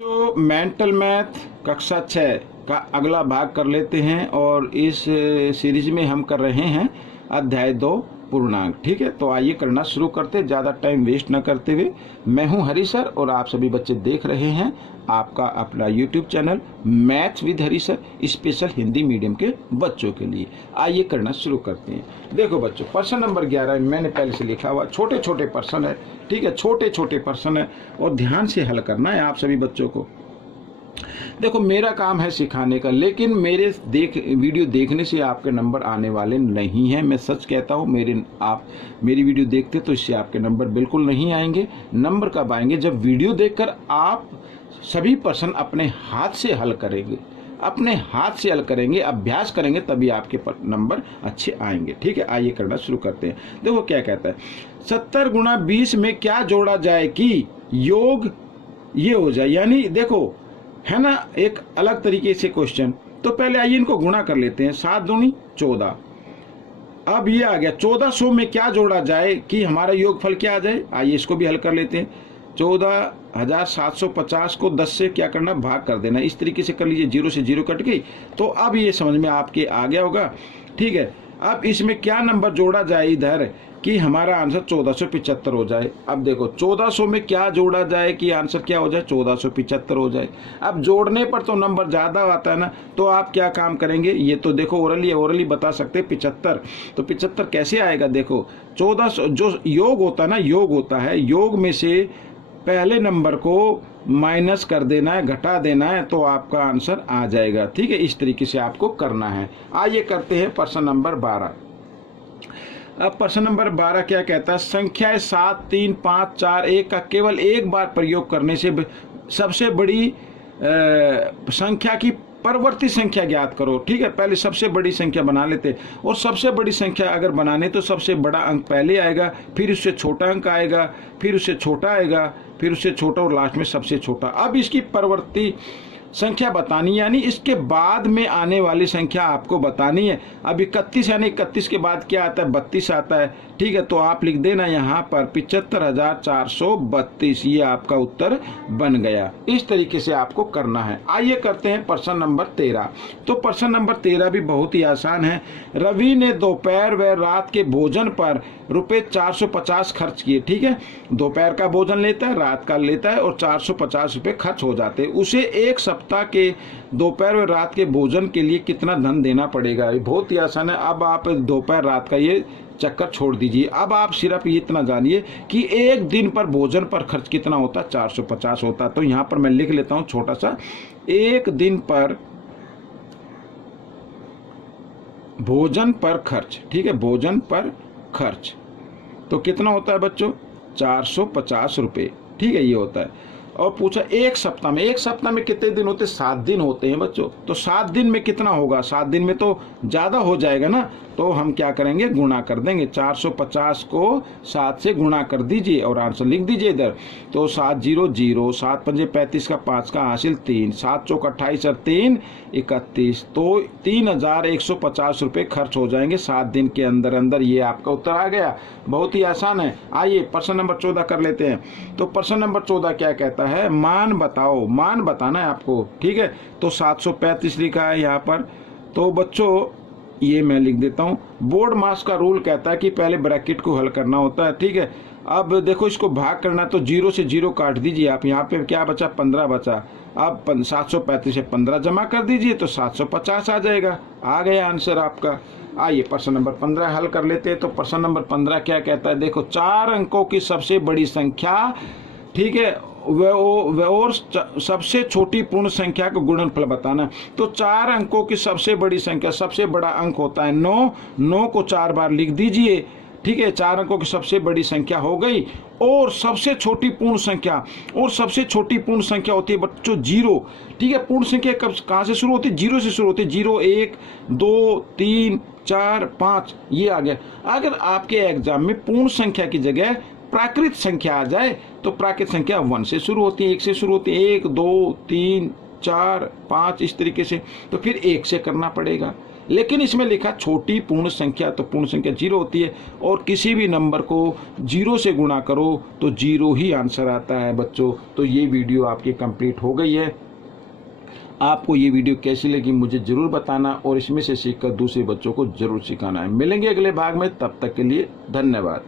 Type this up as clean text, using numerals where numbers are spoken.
तो mental math कक्षा 6 का अगला भाग कर लेते हैं और इस सीरीज में हम कर रहे हैं अध्याय 2 पूर्णांक। ठीक है, तो आइए करना शुरू करते, ज़्यादा टाइम वेस्ट न करते हुए। मैं हूं हरी सर और आप सभी बच्चे देख रहे हैं आपका अपना YouTube channel maths with Hari sir, special Hindi medium के बच्चों के लिए। आइए करना शुरू करते हैं। देखो बच्चों, प्रश्न नंबर 11 मैंने पहले से लिखा हुआ, छोटे छोटे प्रश्न है। ठीक है, छोटे छोटे प्रश्न है और ध्यान से हल करना है आप सभी बच्चों को। देखो, मेरा काम है सिखाने का, लेकिन मेरे वीडियो देखने से आपके नंबर आने वाले नहीं हैं। मैं सच कहता हूँ, आप मेरी वीडियो देखते तो इससे आपके नंबर बिल्कुल नहीं आएंगे। नंबर कब आएंगे? जब वीडियो देखकर आप सभी प्रश्न अपने हाथ से हल करेंगे, अपने हाथ से हल करेंगे, अभ्यास करेंगे, तभी आपके नंबर अच्छे आएंगे। ठीक है, आइए करना शुरू करते हैं। देखो क्या कहता है, 70 गुणा 20 में क्या जोड़ा जाए कि योग ये हो जाए। यानी देखो, है ना, एक अलग तरीके से क्वेश्चन। तो पहले आइए इनको गुणा कर लेते हैं। 7 दूनी 14। अब ये आ गया 1400 में क्या जोड़ा जाए कि हमारा योगफल क्या आ जाए। आइए इसको भी हल कर लेते हैं। 14,750 को 10 से क्या करना, भाग कर देना। इस तरीके से कर लीजिए, 0 से 0 कट गई। तो अब ये समझ में आपके आ गया होगा। ठीक है, अब इसमें क्या नंबर जोड़ा जाए इधर कि हमारा आंसर 1475 हो जाए। अब देखो, 1400 में क्या जोड़ा जाए कि आंसर क्या हो जाए, 1475 हो जाए। अब जोड़ने पर तो नंबर ज़्यादा आता है ना, तो आप क्या काम करेंगे, ये तो देखो ओरली बता सकते हैं 75। तो 75 कैसे आएगा? देखो, 1400 जो योग होता है ना, योग होता है, योग में से पहले नंबर को माइनस कर देना है, घटा देना है, तो आपका आंसर आ जाएगा। ठीक है, इस तरीके से आपको करना है। आइए करते हैं प्रश्न नंबर 12। अब प्रश्न नंबर 12 क्या कहता है, संख्याएं 7, 3, 5, 4, 1 का केवल एक बार प्रयोग करने से सबसे बड़ी संख्या की परवर्ती संख्या ज्ञात करो। ठीक है, पहले सबसे बड़ी संख्या बना लेते, और सबसे बड़ी संख्या अगर बनाने तो सबसे बड़ा अंक पहले आएगा, फिर उससे छोटा अंक आएगा, फिर उससे छोटा आएगा, फिर उससे छोटा और लास्ट में सबसे छोटा। अब इसकी परवर्ती संख्या बतानी, यानी इसके बाद में आने वाली संख्या आपको बतानी है। अब 31, यानी 31 के बाद क्या आता है, 32 आता है। ठीक है, तो आप लिख देना यहाँ पर 75,432। ये आपका उत्तर बन गया। इस तरीके से आपको करना है। आइए करते हैं प्रश्न नंबर 13। तो प्रश्न नंबर 13 भी बहुत ही आसान है। रवि ने दोपहर व रात के भोजन पर रुपये 450 खर्च किए। ठीक है, दोपहर का भोजन लेता है, रात का लेता है, और 450 रुपये खर्च हो जाते हैं। उसे एक सप्ताह के दोपहर व रात के भोजन के लिए कितना धन देना पड़ेगा। ये बहुत ही आसान है। अब आप दोपहर रात का ये चक्कर छोड़ दीजिए। अब आप सिर्फ ये इतना जानिए कि एक दिन पर भोजन पर खर्च कितना होता है, 450 होता है। तो यहाँ पर मैं लिख लेता हूँ छोटा सा, एक दिन पर भोजन पर खर्च। ठीक है, भोजन पर खर्च तो कितना होता है बच्चों, 450 रुपये। ठीक है, ये होता है। और पूछा एक सप्ताह में कितने दिन होते हैं, 7 दिन होते हैं बच्चों। तो 7 दिन में कितना होगा, 7 दिन में तो ज़्यादा हो जाएगा ना, तो हम क्या करेंगे, गुणा कर देंगे। 450 को 7 से गुणा कर दीजिए और आंसर लिख दीजिए इधर। तो 7 0 0, 7 पंजे 35 का 5 का हासिल 3, 7 चौक 28 और 3 31। तो 3,150 रुपये खर्च हो जाएंगे 7 दिन के अंदर अंदर। ये आपका उत्तर आ गया। बहुत ही आसान है। आइए प्रश्न नंबर 14 कर लेते हैं। तो प्रश्न नंबर 14 क्या कहता है, मान बताओ, मान बताना है आपको। ठीक है, तो 735 लिखा है यहाँ पर। तो बच्चों ये मैं लिख देता हूँ। बोर्ड मास का रूल कहता है कि पहले ब्रैकेट को हल करना होता है। ठीक है, अब देखो इसको भाग करना, तो 0 से 0 काट दीजिए आप। यहाँ पे क्या बचा, 15 बचा। अब 735 से 15 जमा कर दीजिए तो 750 आ जाएगा। आ गया आंसर आपका। आइए प्रश्न नंबर 15 हल कर लेते हैं। तो प्रश्न नंबर 15 क्या कहता है, देखो 4 अंकों की सबसे बड़ी संख्या, ठीक है, और सबसे छोटी पूर्ण संख्या का गुणनफल बताना। तो 4 अंकों की सबसे बड़ी संख्या, सबसे बड़ा अंक होता है 9। 9 को 4 बार लिख दीजिए। ठीक है, 4 अंकों की सबसे बड़ी संख्या हो गई। और सबसे छोटी पूर्ण संख्या, और सबसे छोटी पूर्ण संख्या होती है बच्चों 0। ठीक है, पूर्ण संख्या कहाँ से शुरू होती है, 0 से शुरू होती है। 0 1 2 3 4 5 ये आ गया। अगर आपके एग्जाम में पूर्ण संख्या की जगह प्राकृत संख्या आ जाए तो प्राकृत संख्या 1 से शुरू होती है, 1 से शुरू होती है। 1 2 3 4 5 इस तरीके से। तो फिर 1 से करना पड़ेगा। लेकिन इसमें लिखा छोटी पूर्ण संख्या, तो पूर्ण संख्या 0 होती है, और किसी भी नंबर को 0 से गुणा करो तो 0 ही आंसर आता है बच्चों। तो ये वीडियो आपकी कंप्लीट हो गई है। आपको ये वीडियो कैसी लगी मुझे ज़रूर बताना, और इसमें से सीखकर दूसरे बच्चों को ज़रूर सिखाना है। मिलेंगे अगले भाग में, तब तक के लिए धन्यवाद।